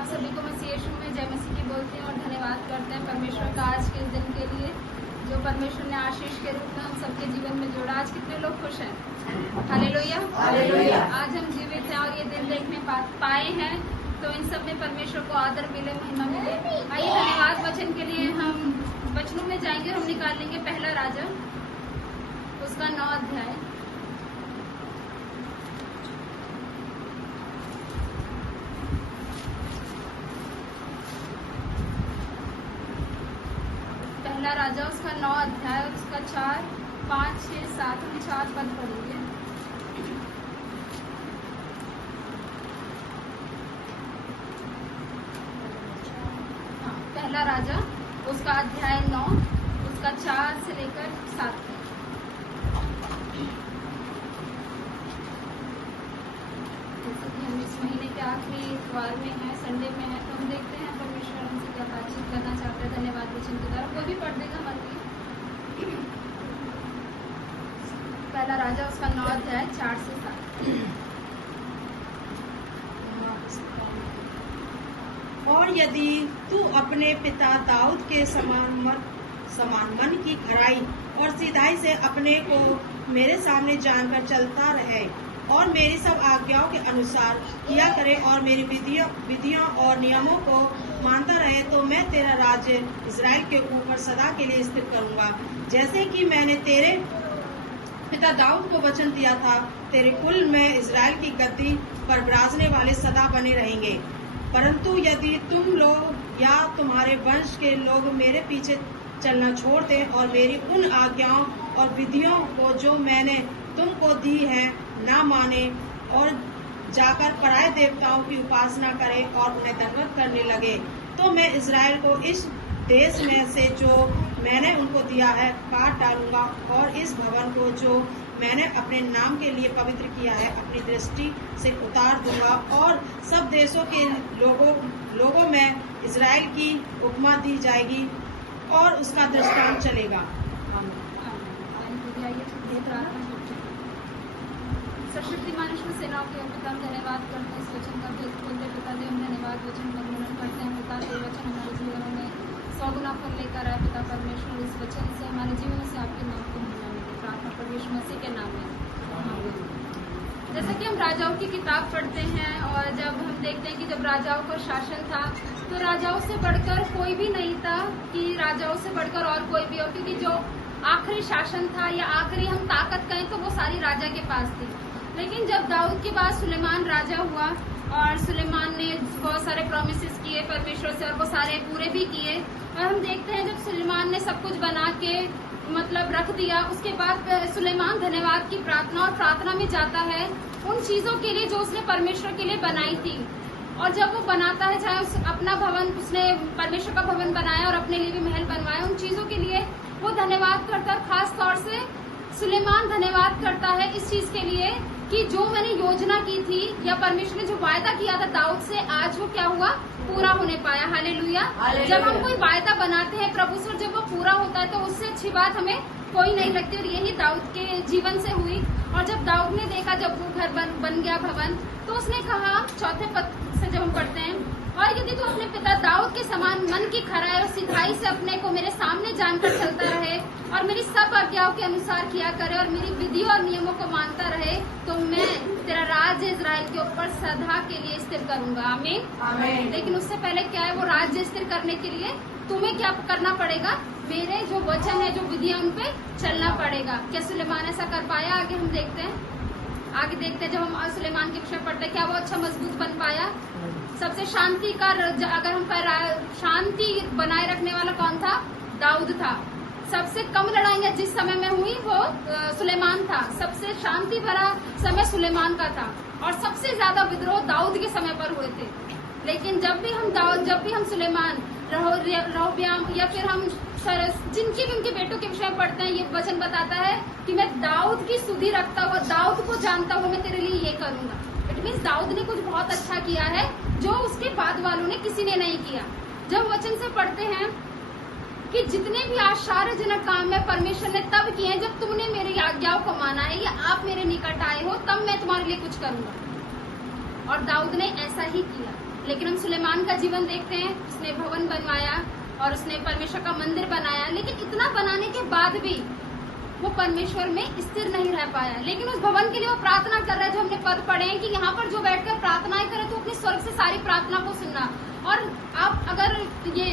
आप सभी को मसीह यीशु में जय मसीह की बोलते हैं और धन्यवाद करते हैं परमेश्वर का आज के इस दिन के लिए जो परमेश्वर ने आशीष के रूप में हम सबके जीवन में जोड़ा। आज कितने लोग खुश हैं? Hallelujah, hallelujah. आज हम जीवित हैं और ये दिन देखने पाए हैं, तो इन सब में परमेश्वर को आदर मिले, महिमा मिले। आइए धन्यवाद वचन के लिए हम वचनों में जाएंगे। हम निकाल लेंगे पहला राजा उसका 9 अध्याय। पहला राजा उसका 9 अध्याय और उसका 4, 5, 6, 7 हम 4 पद पढ़ेंगे। पहला राजा उसका अध्याय 9 उसका 4 से लेकर 7 तक। जैसे कि हम इस महीने के आखिरी इतवार में है, संडे में है, तो हम देखते हैं परमेश्वर हमसे क्या बातचीत करना चाहते हैं। धन्यवाद वचन के द्वारा कोई भी पढ़ देगा हमारे लिए। पहला राजा उसका 9 अध्याय 4 से 7। और यदि तू अपने पिता दाऊद के समान मन की खराई और सीधाई से अपने को मेरे सामने जानकर चलता रहे और मेरी सब आज्ञाओं के अनुसार किया करे और मेरी विधियों और नियमों को मानता रहे, तो मैं तेरा राज्य इज़राइल के ऊपर सदा के लिए स्थिर करूंगा। जैसे कि मैंने तेरे पिता दाऊद को वचन दिया था, तेरे कुल में इज़राइल की गद्दी पर विराजने वाले सदा बने रहेंगे। परंतु यदि तुम लोग या तुम्हारे वंश के लोग मेरे पीछे चलना छोड़ दें और मेरी उन आज्ञाओं और विधियों को जो मैंने तुमको दी है ना माने और जाकर पराये देवताओं की उपासना करें और उन्हें दंडवत करने लगे, तो मैं इज़राइल को इस देश में से जो मैंने उनको दिया है काट डालूंगा और इस भवन को जो मैंने अपने नाम के लिए पवित्र किया है अपनी दृष्टि से उतार दूंगा। और सब देशों के लोगों में इज़राइल की उपमा दी जाएगी और उसका दृष्टांत चलेगा। सर्वशक्तिमान ईश्वर सेनाओं के पिता, हम धन्यवाद करते हैं इस वचन का भेद खोलते पिता दे। हम धन्यवाद वचन का वर्णन करते हैं पिता के वचन हमारे जीवनों में 100 गुना फल लेकर आए पिता परमेश्वर। इस वचन से हमारे जीवन से आपके नाम को महिमा मिले, प्रार्थना परमेश्वर मसीह के नाम में। जैसा कि हम राजाओं की किताब पढ़ते हैं और जब हम देखते हैं कि जब राजाओं का शासन था तो राजाओं से बढ़कर कोई भी नहीं था कि राजाओं से बढ़कर और कोई भी हो, क्योंकि जो आखिरी शासन था या आखिरी हम ताकत कहें तो वो सारी राजा के पास थी। लेकिन जब दाऊद के बाद सुलेमान राजा हुआ और सुलेमान ने बहुत सारे प्रॉमिसेस किए परमेश्वर से और वो सारे पूरे भी किए, और हम देखते हैं जब सुलेमान ने सब कुछ बना के मतलब रख दिया, उसके बाद सुलेमान धन्यवाद की प्रार्थना और प्रार्थना में जाता है उन चीजों के लिए जो उसने परमेश्वर के लिए बनाई थी। और जब वो बनाता है, चाहे अपना भवन उसने परमेश्वर का भवन बनाया और अपने लिए भी महल बनवाया, उन चीजों के लिए वो धन्यवाद करता है। खास तौर से सुलेमान धन्यवाद करता है इस चीज के लिए कि जो मैंने योजना की थी या परमेश्वर ने जो वायदा किया था दाऊद से, आज वो क्या हुआ, पूरा होने पाया। हालेलुया। जब हम कोई वायदा बनाते हैं प्रभु से, जब वो पूरा होता है तो उससे अच्छी बात हमें कोई नहीं लगती, और यही दाऊद के जीवन से हुई। और जब दाऊद ने देखा, जब वो घर बन गया भवन, तो उसने कहा 4 पद से जब हम पढ़ते हैं, और यदि तू अपने पिता दाऊद के समान मन की खराई और सिधाई से अपने को मेरे सामने जानकर चलता रहे और मेरी सब आज्ञाओं के अनुसार किया करे और मेरी विधि और नियमों को मानता रहे, तो मैं तेरा राज्य इज़राइल के ऊपर सदा के लिए स्थिर करूंगा। आमीन। लेकिन उससे पहले क्या है, वो राज्य स्थिर करने के लिए तुम्हें क्या करना पड़ेगा, मेरे जो वचन है, जो विधियां, उन पे चलना पड़ेगा। क्या सुलेमान ऐसा कर पाया? आगे हम देखते हैं। जब हम सुलेमान के विषय पढ़ते हैं, क्या वो अच्छा मजबूत बन पाया? सबसे शांति का, अगर हम शांति बनाए रखने वाला कौन था? दाऊद था। सबसे कम लड़ाइयां जिस समय में हुई वो सुलेमान था। सबसे शांति भरा समय सुलेमान का था और सबसे ज्यादा विद्रोह दाऊद के समय पर हुए थे। लेकिन जब भी हम सुलेमान, रहोब्याम या फिर हम जिनके भी उनके बेटों के विषय में पढ़ते हैं, ये वचन बताता है कि मैं दाऊद की सुधि रखता हुआ, दाऊद को जानता हुआ मैं तेरे लिए ये करूंगा। इट मीन्स दाऊद ने कुछ बहुत अच्छा किया है जो उसके बाद वालों ने किसी ने नहीं किया। जब वचन से पढ़ते हैं कि जितने भी आश्चर्यजनक काम है परमेश्वर ने तब किए हैं जब तुमने मेरी आज्ञाओं को माना है या आप मेरे निकट आए हो, तब मैं तुम्हारे लिए कुछ करूंगा। और दाऊद ने ऐसा ही किया। लेकिन हम सुलेमान का जीवन देखते हैं, उसने भवन बनवाया और उसने परमेश्वर का मंदिर बनाया, लेकिन इतना बनाने के बाद भी वो परमेश्वर में स्थिर नहीं रह पाया। लेकिन उस भवन के लिए वो प्रार्थना कर रहा है, जो हमने पद पढ़े हैं कि यहाँ पर जो बैठकर प्रार्थनाएं करे तो अपनी स्वर्ग से सारी प्रार्थना को सुनना। और आप अगर ये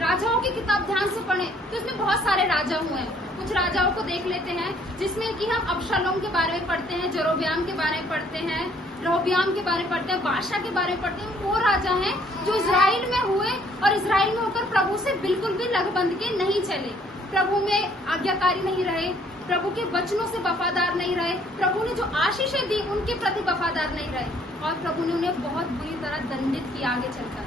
राजाओं की किताब ध्यान से पढ़ें तो इसमें बहुत सारे राजा हुए हैं। कुछ राजाओं को देख लेते हैं जिसमें कि हम अबशालोम के बारे में पढ़ते हैं, जेरोबियाम के बारे में पढ़ते हैं, रहब्याम के बारे में पढ़ते हैं, बादशाह के बारे में पढ़ते हैं। वो राजा हैं जो इजराइल में हुए और इजराइल में होकर प्रभु से बिल्कुल भी लगबंध के नहीं चले, प्रभु में आज्ञाकारी नहीं रहे, प्रभु के वचनों से वफादार नहीं रहे, प्रभु ने जो आशीषें दी उनके प्रति वफादार नहीं रहे और प्रभु ने उन्हें बहुत बुरी तरह दंडित किया। आगे चलकर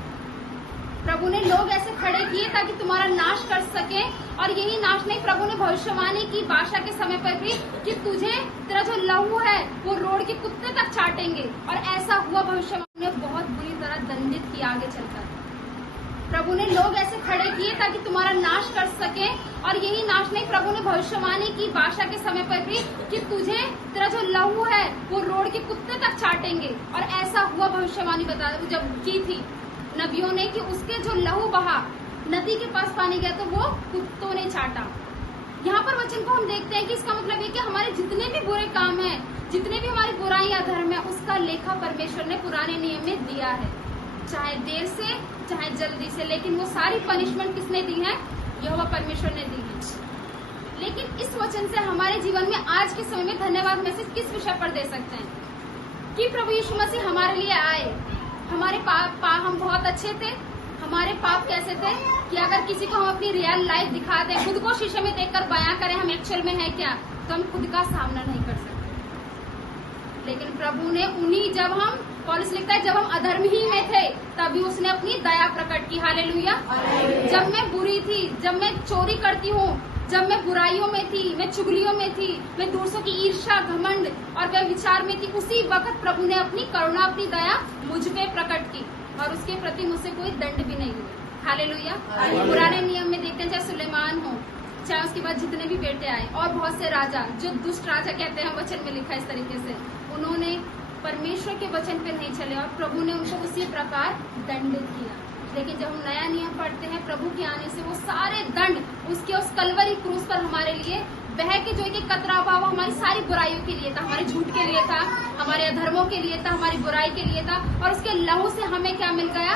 प्रभु ने लोग ऐसे खड़े किए ताकि तुम्हारा नाश कर सके, और यही नाश नहीं, प्रभु ने भविष्यवाणी की बादशाह के समय पर भी कि तुझे तेरा जो लहू है वो रोड के कुत्ते तक चाटेंगे, और ऐसा हुआ। भविष्यवाणी ने बहुत बुरी तरह दंडित किया। आगे चलकर प्रभु ने लोग ऐसे खड़े किए ताकि तुम्हारा नाश कर सके, और यही नाश नहीं, प्रभु ने भविष्यवाणी की बादशाह के समय पर भी कि तुझे तेरा जो लहू है वो रोड के कुत्ते तक चाटेंगे, और ऐसा हुआ। भविष्यवाणी बता जब की थी नबियों ने कि उसके जो लहू बहा, नदी के पास पानी गया तो वो कुत्तों ने चाटा। यहाँ पर वचन को हम देखते हैं कि इसका मतलब है कि हमारे जितने भी बुरे काम हैं, जितने भी हमारी बुराइयां धर्म है, उसका लेखा परमेश्वर ने पुराने नियम में दिया है, चाहे देर से चाहे जल्दी से, लेकिन वो सारी पनिशमेंट किसने दी है? यहोवा परमेश्वर ने दी है। लेकिन इस वचन से हमारे जीवन में आज के समय में धन्यवाद मैसेज किस विषय पर दे सकते हैं कि प्रभु यीशु मसीह हमारे लिए आए। हमारे पाप हम बहुत अच्छे थे, हमारे पाप कैसे थे कि अगर किसी को हम अपनी रियल लाइफ दिखा दें, खुद को शीशे में देखकर बयां करें हम एक्चुअल में है क्या, तो हम खुद का सामना नहीं कर सकते। लेकिन प्रभु ने उन्हीं, जब हम, पौलुस लिखता है, जब हम अधर्म ही में थे तभी उसने अपनी दया प्रकट की। हालेलुया। जब मैं बुरी थी, जब मैं चोरी करती हूँ, जब मैं बुराइयों में थी, मैं चुगलियों में थी, मैं दूसरों की ईर्ष्या, घमंड और व्यभिचार में थी, उसी वक्त प्रभु ने अपनी करुणा, अपनी दया मुझ पे प्रकट की और उसके प्रति मुझसे कोई दंड भी नहीं हुआ। हालेलुया। पुराने नियम में देखते हैं, चाहे सुलेमान हो, चाहे उसके बाद जितने भी बेटे आए और बहुत से राजा, जो दुष्ट राजा कहते हैं, वचन में लिखा है इस तरीके से, उन्होंने परमेश्वर के वचन पे नहीं चले और प्रभु ने उनको उसी प्रकार दंडित किया। लेकिन जब हम नया नियम पढ़ते हैं, प्रभु के आने से वो सारे दंड उसके उस कलवरी क्रूस पर हमारे लिए बह के जो एक कतरा भाव हमारी सारी बुराइयों के लिए था, हमारे झूठ के लिए था, हमारे अधर्मों के लिए था, हमारी बुराई के लिए था, और उसके लहू से हमें क्या मिल गया?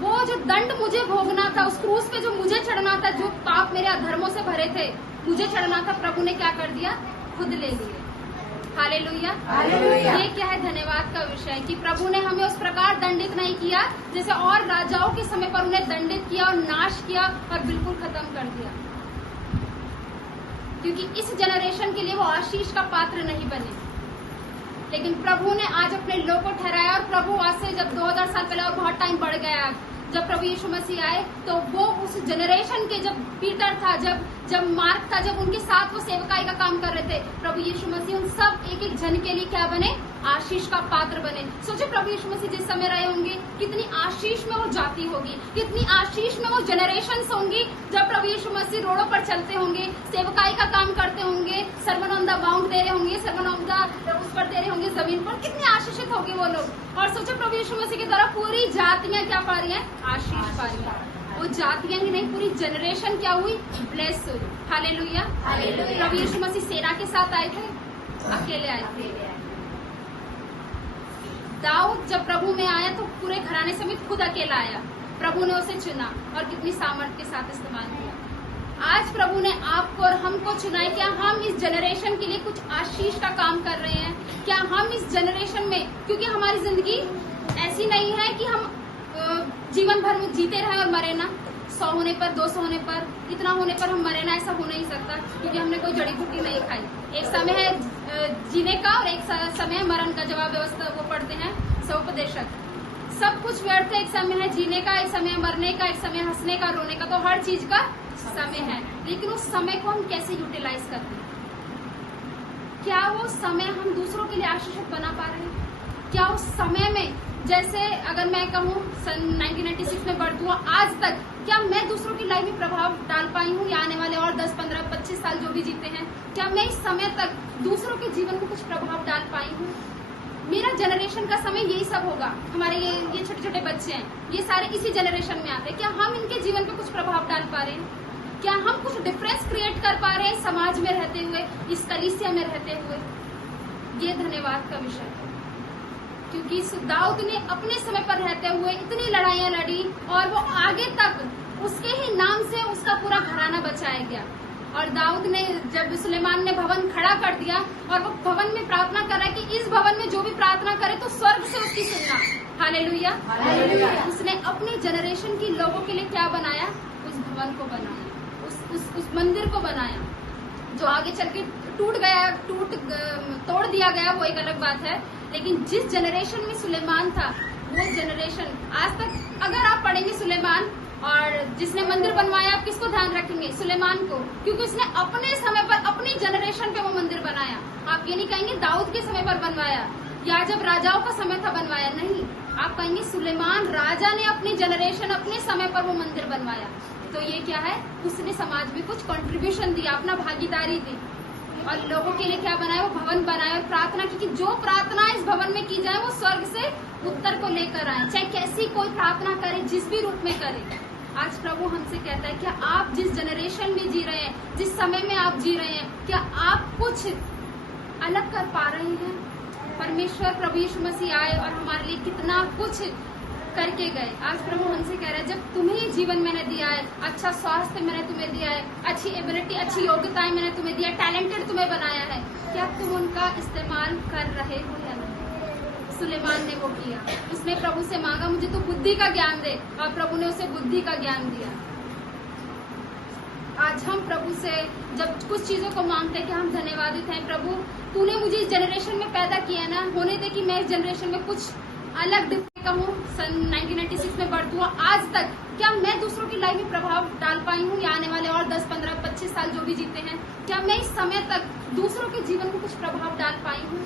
वो जो दंड मुझे भोगना था, उस क्रूस पे जो मुझे चढ़ना था, जो पाप मेरे अधर्मों से भरे थे मुझे चढ़ना था, प्रभु ने क्या कर दिया? खुद ले लिए। हालेलुया। ये क्या है? धन्यवाद का विषय कि प्रभु ने हमें उस प्रकार दंडित नहीं किया जैसे और राजाओं के समय पर उन्हें दंडित किया और नाश किया और बिल्कुल खत्म कर दिया, क्योंकि इस जनरेशन के लिए वो आशीष का पात्र नहीं बने। लेकिन प्रभु ने आज अपने लोग को ठहराया, और प्रभु आज से जब 2000 साल पहले, और बहुत टाइम बढ़ गया, जब प्रभु यीशु मसीह आए तो वो उस जनरेशन के, जब पीटर था, जब मार्क था, जब उनके साथ वो सेवकाई का काम कर रहे थे, प्रभु यीशु मसीह उन सब एक एक जन के लिए क्या बने? आशीष का पात्र बने। सोचो प्रभु यीशु मसीह जिस समय रहे होंगे, कितनी आशीष में वो जाति होगी, कितनी आशीष में वो जनरेशन होंगी। जब प्रभु यीशु मसीह रोडों पर चलते होंगे, सेवकाई का काम करते होंगे, सर्मन ऑन द माउंट दे रहे होंगे, सर्मन ऑन द उस पर दे रहे होंगे जमीन पर, कितने आशीषित होंगे वो लोग। और सोचो प्रभु यीशु मसीह की द्वारा पूरी जातियां क्या पा रही हैं? आशीष पा रही हैं। वो जातियां ही नहीं, पूरी जनरेशन क्या हुई? ब्लेस हुई। हालेलुया। प्रभु यीशु मसीह सेना के साथ आए थे? अकेले आए थे? दाऊद जब प्रभु में आया तो पूरे घराने समेत खुद अकेला आया, प्रभु ने उसे चुना और कितनी सामर्थ्य के साथ इस्तेमाल किया। आज प्रभु ने आपको और हमको चुना है। क्या हम इस जनरेशन के लिए कुछ आशीष का काम कर रहे हैं? क्या हम इस जनरेशन में, क्योंकि हमारी जिंदगी ऐसी नहीं है कि हम जीवन भर में जीते रहे और मरे ना, 100 होने पर, 200 होने पर, इतना होने पर हम मरे ना, ऐसा हो नहीं सकता, क्योंकि हमने कोई जड़ी बूटी नहीं खाई। एक समय है जीने का और एक समय है मरण का। जवाब व्यवस्था वो पढ़ते हैं सौपदेशक। सब कुछ व्यर्थ है, एक समय है जीने का, एक समय मरने का, एक समय हंसने का, रोने का, तो हर चीज का समय है। लेकिन उस समय को हम कैसे यूटिलाइज करते हैं? क्या वो समय हम दूसरों के लिए आशीषित बना पा रहे हैं? क्या उस समय में, जैसे अगर मैं कहूँ सन 1996 में बर्थ हुआ आज तक, क्या मैं दूसरों की लाइफ में प्रभाव डाल पाई हूँ? या आने वाले और 10, 15, 25 साल जो भी जीते हैं, क्या मैं इस समय तक दूसरों के जीवन में कुछ प्रभाव डाल पाई हूँ? मेरा जनरेशन का समय यही सब होगा। हमारे ये छोटे छोटे बच्चे हैं, ये सारे इसी जनरेशन में आते हैं। क्या हम इनके जीवन पे कुछ प्रभाव डाल पा रहे हैं? क्या हम कुछ डिफरेंस क्रिएट कर पा रहे हैं समाज में रहते हुए, इस कलीसिया में रहते हुए? ये धन्यवाद का विषय है, क्योंकि दाऊद ने अपने समय पर रहते हुए इतनी लड़ाइयां लड़ी और वो आगे तक उसके ही नाम से उसका पूरा घराना बचाया गया। और दाऊद ने जब सुलेमान ने भवन खड़ा कर दिया और वो भवन में प्रार्थना कर रहा है कि इस भवन में जो भी प्रार्थना करे तो स्वर्ग से उसकी सुनना। Hallelujah, hallelujah. उसने अपने जनरेशन के लोगों के लिए क्या बनाया? उस भवन को बनाया, उस मंदिर को बनाया, जो आगे चल के टूट गया, तोड़ दिया गया, वो एक अलग बात है। लेकिन जिस जनरेशन में सुलेमान था, वो जनरेशन आज तक अगर आप पढ़ेंगे सुलेमान और जिसने मंदिर बनवाया, आप किसको ध्यान रखेंगे? सुलेमान को, क्योंकि उसने अपने समय पर अपनी जनरेशन पे वो मंदिर बनाया। आप ये नहीं कहेंगे दाऊद के समय पर बनवाया या जब राजाओं का समय था बनवाया, नहीं, आप कहेंगे सुलेमान राजा ने अपनी जनरेशन, अपने समय पर वो मंदिर बनवाया। तो ये क्या है? उसने समाज में कुछ कंट्रीब्यूशन दिया, अपना भागीदारी दी और लोगों के लिए क्या बनाया? वो भवन बनाया और प्रार्थना की कि जो प्रार्थना इस भवन में की जाए वो स्वर्ग से उत्तर को लेकर आए, चाहे कैसी कोई प्रार्थना करे, जिस भी रूप में करे। आज प्रभु हमसे कहता है, क्या आप जिस जनरेशन में जी रहे हैं, जिस समय में आप जी रहे हैं, क्या आप कुछ अलग कर पा रहे हैं? परमेश्वर प्रभु यीशु मसीह आए और हमारे लिए कितना कुछ करके गए। आज प्रभु हमसे कह रहा है, जब तुम्हें ये जीवन मैंने दिया है, अच्छा स्वास्थ्य मैंने तुम्हें दिया है, अच्छी एबिलिटी, अच्छी योग्यताएं मैंने तुम्हें दिया, टैलेंटेड तुम्हें बनाया है, क्या तुम उनका इस्तेमाल कर रहे हो या नहीं? सुलेमान ने वो किया। उसने प्रभु से मांगा, मुझे तो बुद्धि का ज्ञान दे, और प्रभु ने उसे बुद्धि का ज्ञान दिया। आज हम प्रभु से जब कुछ चीजों को मांगते हैं कि हम धन्यवादित हैं, प्रभु तूने मुझे इस जनरेशन में पैदा किया ना, होने दे कि मैं इस जनरेशन में कुछ अलग कहूँ। सन 1996 में बर्थ हुआ, आज तक क्या मैं दूसरों की लाइफ में प्रभाव डाल पाई हूँ? या आने वाले और 10, 15, 25 साल जो भी जीते हैं, क्या मैं इस समय तक दूसरों के जीवन में कुछ प्रभाव डाल पाई हूँ?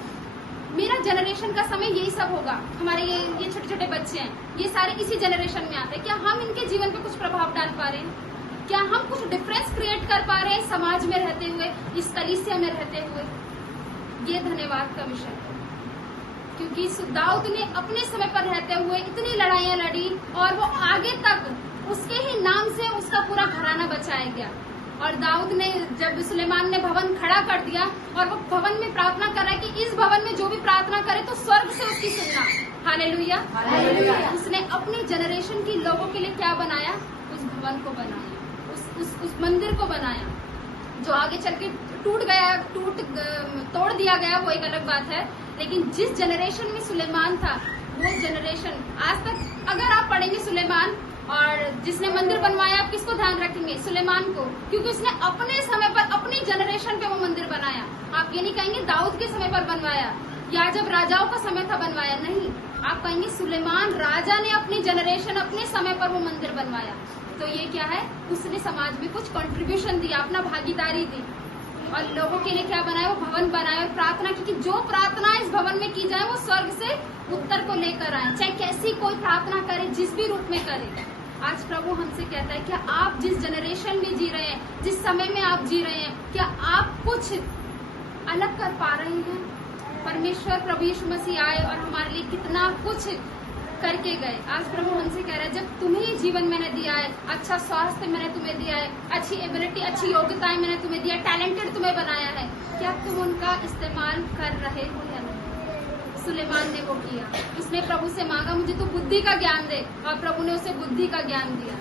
मेरा जनरेशन का समय यही सब होगा। हमारे ये छोटे छोटे बच्चे हैं, ये सारे इसी जनरेशन में आते हैं। क्या हम इनके जीवन पे कुछ प्रभाव डाल पा रहे हैं? क्या हम कुछ डिफरेंस क्रिएट कर पा रहे हैं समाज में रहते हुए, इस कलीसिया में रहते हुए? ये धन्यवाद का विषय है, क्योंकि दाऊद ने अपने समय पर रहते हुए इतनी लड़ाइयां लड़ी और वो आगे तक उसके ही नाम से उसका पूरा घराना बचाया गया। और दाऊद ने जब सुलेमान ने भवन खड़ा कर दिया और वो भवन में प्रार्थना कर रहा है कि इस भवन में जो भी प्रार्थना करे तो स्वर्ग से उसकी सुनना। Hallelujah, hallelujah. उसने अपने जनरेशन के लोगों के लिए क्या बनाया? उस भवन को बनाया, उस मंदिर को बनाया, जो आगे चल के टूट गया, तोड़ दिया गया, वो एक अलग बात है। लेकिन जिस जनरेशन में सुलेमान था, वो जनरेशन आज तक अगर आप पढ़ेंगे सुलेमान और जिसने मंदिर बनवाया, आप किसको ध्यान रखेंगे? सुलेमान को, क्योंकि उसने अपने समय पर अपनी जनरेशन पे वो मंदिर बनाया। आप ये नहीं कहेंगे दाऊद के समय पर बनवाया या जब राजाओं का समय था बनवाया, नहीं, आप कहेंगे सुलेमान राजा ने अपनी जनरेशन, अपने समय पर वो मंदिर बनवाया। तो ये क्या है? उसने समाज में कुछ कंट्रीब्यूशन दिया, अपना भागीदारी दी और लोगों के लिए क्या बनाया? वो भवन बनाया और प्रार्थना की कि जो प्रार्थना इस भवन में की जाए वो स्वर्ग से उत्तर को लेकर आए, चाहे कैसी कोई प्रार्थना करे, जिस भी रूप में करे। आज प्रभु हमसे कहता है, क्या आप जिस जनरेशन में जी रहे हैं, जिस समय में आप जी रहे हैं, क्या आप कुछ अलग कर पा रहे हैं? परमेश्वर प्रभु यीशु मसीह आए और हमारे लिए कितना कुछ करके गए। आज प्रभु हमसे कह रहा है, जब तुम्हें ये जीवन मैंने दिया है, अच्छा स्वास्थ्य मैंने तुम्हें दिया है, अच्छी एबिलिटी, अच्छी योग्यताएं मैंने तुम्हें दिया, टैलेंटेड तुम्हें बनाया है, क्या तुम उनका इस्तेमाल कर रहे हो या नहीं? सुलेमान ने वो किया। उसने प्रभु से मांगा, मुझे तो बुद्धि का ज्ञान दे, और प्रभु ने उसे बुद्धि का ज्ञान दिया।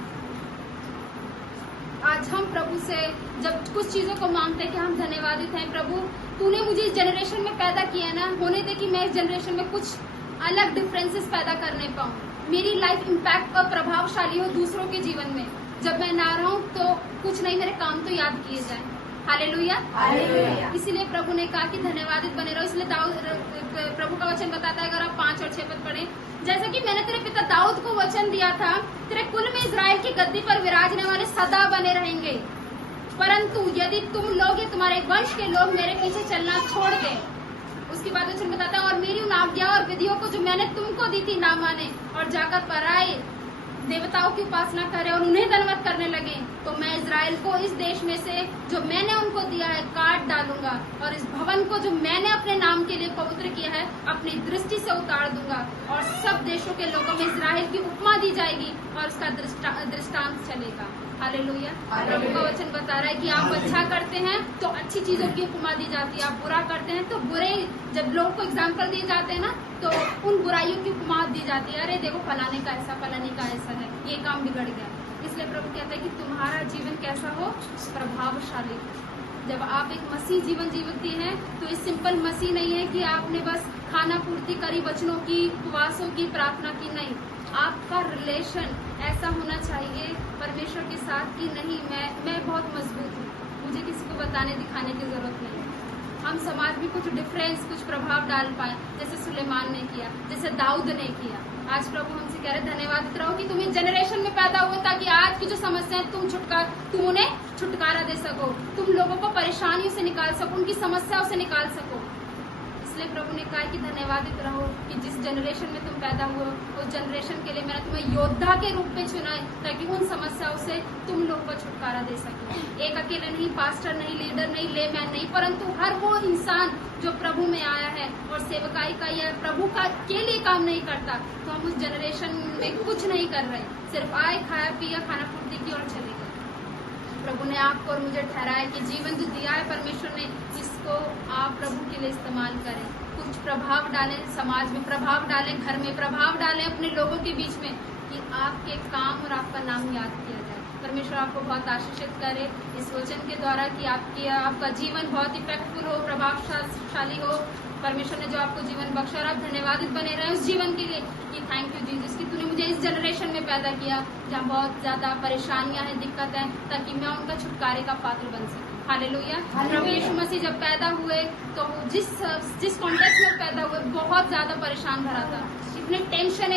आज हम प्रभु से जब कुछ चीजों को मांगते हैं कि हम धन्यवादित हैं, प्रभु तूने मुझे इस जनरेशन में पैदा किया ना, होने दे कि मैं इस जनरेशन में कुछ अलग डिफरेंसेस पैदा करने पाऊँ, मेरी लाइफ इम्पैक्ट और प्रभावशाली हो दूसरों के जीवन में। जब मैं ना रहूं तो कुछ नहीं, मेरे काम तो याद किए जाएं। Hallelujah, hallelujah. इसीलिए प्रभु ने कहा कि धन्यवादित बने रहो। इसलिए प्रभु का वचन बताता है, अगर आप 5 और 6 पद पढ़ें, जैसा कि मैंने तेरे पिता दाऊद को वचन दिया था, तेरे कुल में इजराइल की गद्दी पर विराजने वाले सदा बने रहेंगे। परंतु यदि तुम लोग या तुम्हारे वंश के लोग मेरे पीछे चलना छोड़ दें, उसके बाद वचन बताता है, और मेरी उन आज्ञा और विधियों को जो मैंने तुमको दी थी ना माने और जाकर पराए देवताओं की उपासना करें और उन्हें धन्यवाद करने लगे, तो मैं इजराइल को इस देश में से जो मैंने उनको दिया है काट डालूंगा और इस भवन को जो मैंने अपने नाम के लिए पवित्र किया है अपनी दृष्टि से उतार दूंगा और सब देशों के लोगों में इजराइल की उपमा दी जाएगी और उसका दृष्टांत चलेगा। हालेलुया। प्रभु का वचन बता रहा है कि आप अच्छा करते हैं तो अच्छी चीजों की उपमा दी जाती है, आप बुरा करते हैं तो बुरे, जब लोगों को एग्जाम्पल दिए जाते हैं ना तो उन बुराइयों की उपमा दी जाती है, अरे देखो फलाने का ऐसा, फलाने का ऐसा है, ये काम बिगड़ गया। इसलिए प्रभु कहता है कि तुम्हारा जीवन कैसा हो, प्रभावशाली। जब आप एक मसीह जीवन जीवती हैं तो इस सिंपल मसीह नहीं है कि आपने बस खाना पूर्ति करी, वचनों की, उपवासों की, प्रार्थना की, नहीं, आपका रिलेशन ऐसा होना चाहिए परमेश्वर के साथ कि नहीं मैं बहुत मजबूत हूँ, मुझे किसी को बताने दिखाने की जरूरत नहीं है। हम समाज में कुछ डिफरेंस, कुछ प्रभाव डाल पाए, जैसे सुलेमान ने किया, जैसे दाऊद ने किया। आज प्रभु हमसे कह रहे धन्यवाद रहो कि तुम इस जनरेशन में पैदा हुए ताकि आज की जो समस्याएं तुम उन्हें छुटकारा दे सको, तुम लोगों को परेशानियों से निकाल सको, उनकी समस्याओं से निकाल सको। इसलिए प्रभु ने कहा कि धन्यवादित रहो कि जिस जनरेशन में तुम पैदा हुए उस जनरेशन के लिए मैंने तुम्हें योद्धा के रूप में चुना है ताकि उन समस्याओं से तुम लोग को छुटकारा दे सको। एक अकेले नहीं, पास्टर नहीं, लीडर नहीं, लेमैन नहीं, परंतु हर वो इंसान जो प्रभु में आया है और सेवकाई का या प्रभु का के लिए काम नहीं करता, तो हम उस जनरेशन में कुछ नहीं कर रहे, सिर्फ आए, खाया पिया, खाना पूर्ति की और चले गए। प्रभु ने आपको और मुझे ठहराया कि जीवन जो दिया है परमेश्वर ने, इसको आप प्रभु के लिए इस्तेमाल करें, कुछ प्रभाव डालें, समाज में प्रभाव डालें, घर में प्रभाव डालें, अपने लोगों के बीच में, कि आपके काम और आपका नाम याद किया जाए। परमेश्वर आपको बहुत आशीषित करे इस वचन के द्वारा कि आपका जीवन बहुत इफेक्टफुल हो, प्रभावशाली हो। परमेश्वर ने जो आपको जीवन बख्शा और आप धन्यवादित बने रहे उस जीवन के लिए कि थैंक यू जीसस कि तूने मुझे इस जनरेशन में पैदा किया जहाँ बहुत ज्यादा परेशानियां हैं, दिक्कत है, ताकि मैं उनका छुटकारे का पात्र बन सकूं। हालेलुया। प्रभु यीशु मसीह जब पैदा हुए तो जिस कॉन्टेक्स्ट में पैदा हुए बहुत ज्यादा परेशान भरा था, इतने टेंशन